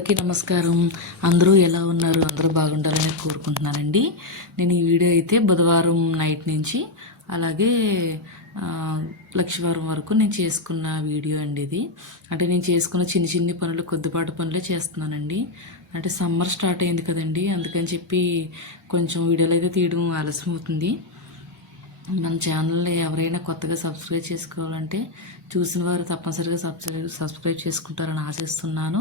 అందరికీ నమస్కారం. అందరూ ఎలా ఉన్నారు? అందరూ బాగుండాలని కోరుకుంటున్నానండి. నేను ఈ వీడియో అయితే బుధవారం నైట్ నుంచి అలాగే లక్షవారం వరకు నేను చేసుకున్న వీడియో అండి ఇది. అంటే నేను చేసుకున్న చిన్ని పనులు, కొద్దిపాటి పనులే చేస్తున్నానండి. అంటే సమ్మర్ స్టార్ట్ అయింది కదండి, అందుకని చెప్పి కొంచెం వీడియోలు అయితే తీయడం ఆలస్యం అవుతుంది. మన ఛానల్ని ఎవరైనా కొత్తగా సబ్స్క్రైబ్ చేసుకోవాలంటే చూసిన వారు తప్పనిసరిగా సబ్స్క్రైబ్ చేసుకుంటారని ఆశిస్తున్నాను.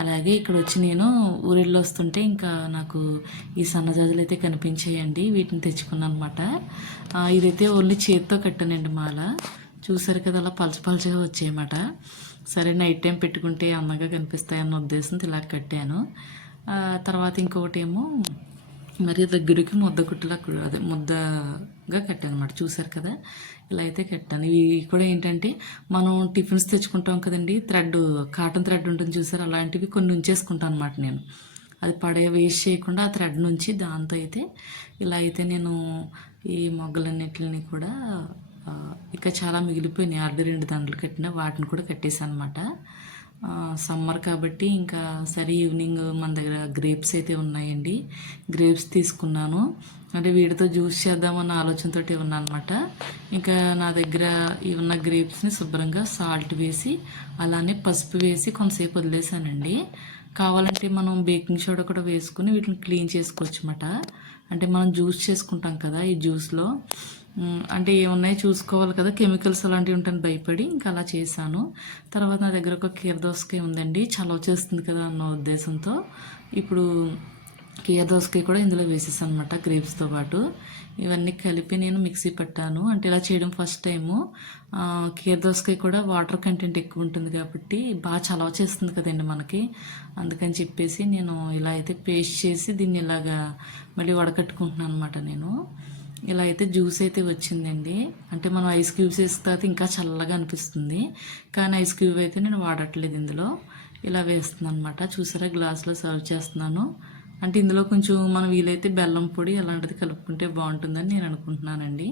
అలాగే ఇక్కడ వచ్చి నేను ఊరిలో వస్తుంటే ఇంకా నాకు ఈ సన్నజాజులు అయితే కనిపించాయండి, వీటిని తెచ్చుకున్నాను అనమాట. ఇదైతే ఓన్లీ చేతితో కట్టానండి మాల. చూసారు కదా, అలా పలచగా వచ్చాయన్నమాట. సరే నైట్ టైం పెట్టుకుంటే అందంగా కనిపిస్తాయన్న ఉద్దేశంతో ఇలా కట్టాను. తర్వాత ఇంకొకటి ఏమో మరి దగ్గరికి ముద్దగా కట్టాను అనమాట. చూసారు కదా, ఇలా అయితే కట్టాను. ఇవి కూడా ఏంటంటే మనం టిఫిన్స్ తెచ్చుకుంటాం కదండి, కాటన్ థ్రెడ్ ఉంటుంది చూసారు, అలాంటివి కొన్ని ఉంచేసుకుంటాను అనమాట నేను. అది వేస్ట్ చేయకుండా ఆ థ్రెడ్ నుంచి దాంతో అయితే ఇలా అయితే నేను ఈ మొగ్గలన్నిటిని కూడా ఇక చాలా మిగిలిపోయినాయి. ఆల్రెడీ 2 దండలు కట్టిన వాటిని కూడా కట్టేసాను అనమాట. సమ్మర్ కాబట్టి ఇంకా సరే ఈవినింగ్ మన దగ్గర గ్రేప్స్ అయితే ఉన్నాయండి, గ్రేప్స్ తీసుకున్నాను. అంటే వీటితో జ్యూస్ చేద్దామన్న ఆలోచనతో ఉన్నాను అనమాట. ఇంకా నా దగ్గర ఉన్న గ్రేప్స్ని శుభ్రంగా సాల్ట్ వేసి అలానే పసుపు వేసి కొంతసేపు వదిలేసానండి. కావాలంటే మనం బేకింగ్ సోడా కూడా వేసుకుని వీటిని క్లీన్ చేసుకోవచ్చు అన్నమాట. అంటే మనం జ్యూస్ చేసుకుంటాం కదా, ఈ జ్యూస్లో అంటే ఏమున్నాయో చూసుకోవాలి కదా, కెమికల్స్ అలాంటివి ఉంటాయని భయపడి ఇంకా అలా చేశాను. తర్వాత నా దగ్గర ఒక కీరదోసకాయ ఉందండి, చలవ చేస్తుంది కదా అన్న ఉద్దేశంతో ఇప్పుడు కీరదోసకాయ కూడా ఇందులో వేసేసాను అనమాట గ్రేప్స్తో పాటు. ఇవన్నీ కలిపి నేను మిక్సీ పట్టాను. అంటే ఇలా చేయడం ఫస్ట్ టైము. కీరదోసకాయ కూడా వాటర్ కంటెంట్ ఎక్కువ ఉంటుంది కాబట్టి బాగా చలవ చేస్తుంది కదండి మనకి. అందుకని చెప్పేసి నేను ఇలా అయితే పేస్ట్ చేసి దీన్ని ఇలాగా మళ్ళీ వడకట్టుకుంటున్నాను అనమాట నేను. ఇలా అయితే జ్యూస్ అయితే వచ్చిందండి. అంటే మనం ఐస్ క్యూబ్స్ వేసిన తర్వాత ఇంకా చల్లగా అనిపిస్తుంది, కానీ ఐస్ క్యూబ్ అయితే నేను వాడట్లేదు ఇందులో. ఇలా వేస్తున్నాను అనమాట. చూసారా, గ్లాసులో సర్వ్ చేస్తున్నాను. అంటే ఇందులో కొంచెం మనం వీలైతే బెల్లం పొడి అలాంటిది కలుపుకుంటే బాగుంటుందని నేను అనుకుంటున్నానండి.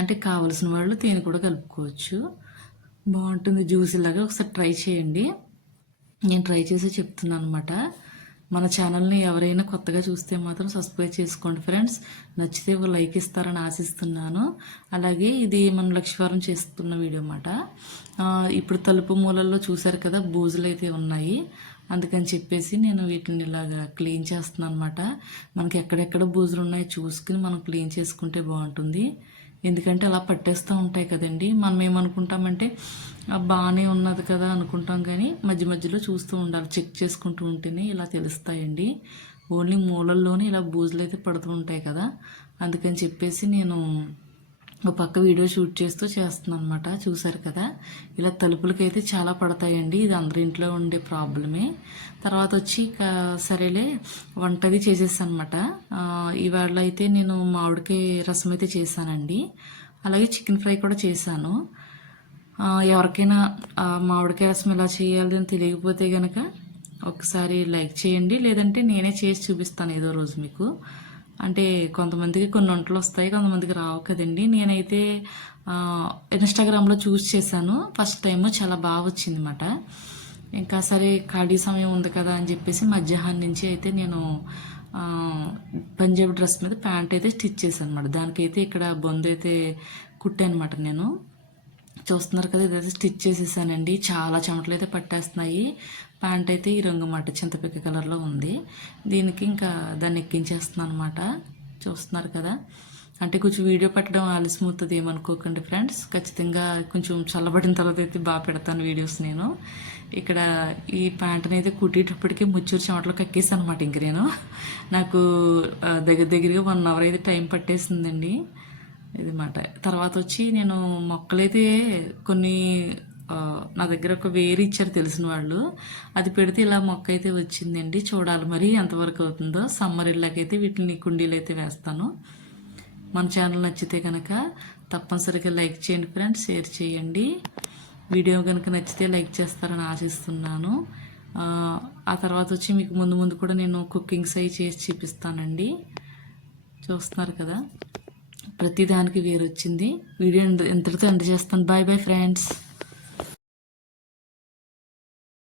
అంటే కావలసిన వాళ్ళు తేనె కూడా కలుపుకోవచ్చు, బాగుంటుంది జ్యూస్. ఇలాగా ఒకసారి ట్రై చేయండి. నేను ట్రై చేసి చెప్తున్నాను అనమాట. మన ఛానల్ని ఎవరైనా కొత్తగా చూస్తే మాత్రం సబ్స్క్రైబ్ చేసుకోండి ఫ్రెండ్స్. నచ్చితే ఒక లైక్ ఇస్తారని ఆశిస్తున్నాను. అలాగే ఇది మనం లక్షవారం చేస్తున్న వీడియో అన్నమాట. ఇప్పుడు తలుపు మూలల్లో చూసారు కదా, బూజులు అయితే ఉన్నాయి. అందుకని చెప్పేసి నేను వీటిని ఇలాగా క్లీన్ చేస్తున్నాను అనమాట. మనకి ఎక్కడెక్కడ బూజులు ఉన్నాయో చూసుకుని మనం క్లీన్ చేసుకుంటే బాగుంటుంది. ఎందుకంటే అలా పట్టేస్తూ ఉంటాయి కదండి. మనం ఏమనుకుంటామంటే బాగానే ఉన్నది కదా అనుకుంటాం, కానీ మధ్యలో చూస్తూ ఉండాలి, చెక్ చేసుకుంటూ ఉంటేనే ఇలా తెలుస్తాయండి. ఓన్లీ మూలల్లోనే ఇలా బూజులు అయితే పడుతూ ఉంటాయి కదా, అందుకని చెప్పేసి నేను ఒక పక్క వీడియో షూట్ చేస్తూ చేస్తున్నాను అనమాట. చూసారు కదా, ఇలా తలుపులకైతే చాలా పడతాయండి. ఇది అందరి ఇంట్లో ఉండే ప్రాబ్లమే. తర్వాత వచ్చి సరేలే వంటది చేసేసాను అనమాట. ఇవాళ అయితే నేను మామిడికాయ రసం అయితే చేశానండి, అలాగే చికెన్ ఫ్రై కూడా చేశాను. ఎవరికైనా మామిడికాయ రసం ఎలా చేయాలి అని తెలియకపోతే కనుక ఒకసారి లైక్ చేయండి, లేదంటే నేనే చేసి చూపిస్తాను ఏదో రోజు మీకు. అంటే కొంతమందికి కొన్ని వంటలు వస్తాయి, కొంతమందికి రావు కదండి. నేనైతే ఇన్స్టాగ్రామ్లో చూస్ చేశాను ఫస్ట్ టైము, చాలా బాగా వచ్చింది అన్నమాట. ఇంకా సరే ఖాళీ సమయం ఉంది కదా అని చెప్పేసి మధ్యాహ్నం నుంచి అయితే నేను పంజాబీ డ్రెస్ మీద ప్యాంట్ అయితే స్టిచ్ చేశాను అనమాట. దానికైతే ఇక్కడ బొందు అయితే కుట్టాను అనమాట నేను. చూస్తున్నారు కదా, ఇదైతే స్టిచ్ చేసేసానండి. చాలా చెమటలు అయితే పట్టేస్తున్నాయి. ప్యాంట్ అయితే ఈ రంగు అన్నమాట, చింతపిక్క కలర్లో ఉంది. దీనికి ఇంకా దాన్ని ఎక్కించేస్తున్నాను అనమాట. చూస్తున్నారు కదా, అంటే కొంచెం వీడియో పెట్టడం ఆలస్యం అవుతుంది ఏమనుకోకండి ఫ్రెండ్స్. ఖచ్చితంగా కొంచెం చల్లబడిన తర్వాత అయితే బాగా పెడతాను వీడియోస్ నేను. ఇక్కడ ఈ ప్యాంట్ని అయితే కుట్టేటప్పటికే ముచ్చూరు చెమటలో కక్కేసాను అనమాట. ఇంక నాకు దగ్గరగా 1 అవర్ అయితే టైం పట్టేసిందండి ఇది మాట. తర్వాత వచ్చి నేను మొక్కలైతే కొన్ని నా దగ్గర ఒక వేరు ఇచ్చారు తెలిసిన వాళ్ళు, అది పెడితే ఇలా మొక్క అయితే వచ్చిందండి. చూడాలి మరి ఎంతవరకు అవుతుందో. సమ్మర్ ఇళ్ళకైతే వీటిని కుండీలు అయితే వేస్తాను. మన ఛానల్ నచ్చితే కనుక తప్పనిసరిగా లైక్ చేయండి ఫ్రెండ్స్, షేర్ చేయండి. వీడియో కనుక నచ్చితే లైక్ చేస్తారని ఆశిస్తున్నాను. ఆ తర్వాత వచ్చి మీకు ముందు కూడా నేను కుకింగ్స్ అవి చేసి చూపిస్తానండి. చూస్తున్నారు కదా, ప్రతిదానికి వేరు వచ్చింది. వీడియో ఎంతటితో ఎండ్ చేస్తాను. Bye friends.